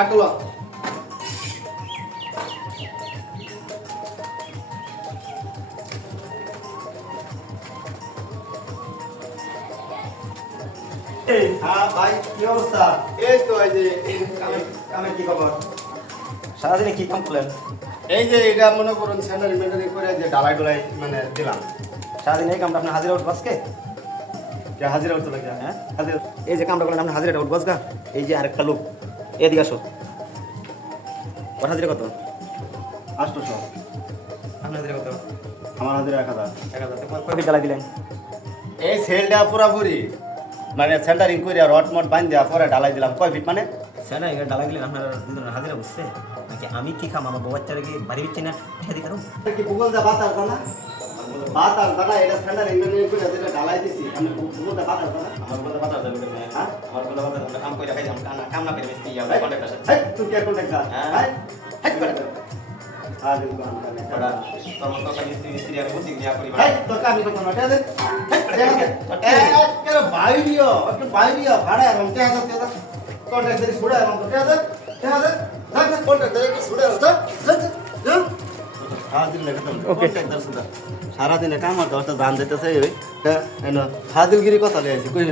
কাটলো হ্যাঁ ভাই কি অবস্থা? এই তো এই যে কামের কি খবর? সারাদিনে কি কাম করলেন? এই যে এটা মনে করুন স্যান্ডারি ম্যান্ডারি করে যে ডালাই ডোলাই মানে দিলাম। সারাদিন এই কামটা আপনার হাজিরা উঠবো আজকে? কে হাজিরা উঠতে লাগে? হ্যাঁ হাজিরা এই যে কামটা করলেন আপনার হাজিরাটা উঠবো আজকে? এই যে আরেকটা লোক এদিকে আসো, ওর হাজিরা কত? 800। আপনার হাজিরা কত? আমার হাজিরা 1000। 1000। কয় ফিট ঢালাই দিলেন? এই সেলটা পুরাপুরি মানে সেন্টারিং করে রড মট বাঁধ দেওয়া পরে ডালাই দিলাম। কয় ফিট মানে? স্যার এখানে ঢালাই দিলেন আপনার দুজনের হাজিরা বুঝছে নাকি আমি কি খাম? আমার বউ বাচ্চারা কি বাড়ি বিচ্ছে না ঠেদি কারো? কি ভূগোল দা বাতার জানা? বাতার জানা এটা সেন্টারিং করে যেটা ডালাই দিছি আমি ভূগোল দা বাতার জানা? আমার বলতে পাতা যাবে হ্যাঁ আমার বলতে পাতা আমরা কাম করে খাইছি আমরা কাম না করে বেশি যাবে কন্ট্রাক্টর সাথে হেই তুই কে কন্টাক্ট হ্যাঁ। হেই করে আর দিন কোন ওরা তোমার কথা মিস্ত্রি আর বুঝি দিয়া করি হেই তো কামি তো কোনটা দে এই কেন বাইরিও একটু বাইরিও ভাড়া এখন কে আছে তে কন্টাক্ট দিয়ে ছুড়ে এখন তো কে আছে কন্টাক্ট দিয়ে ছুড়ে আছে হাজির লাগে তো কন্টাক্ট দর্শন সারা দিনে কাম আর দশটা দান দিতেছে এই হাজিরগিরি কথা লইছি কই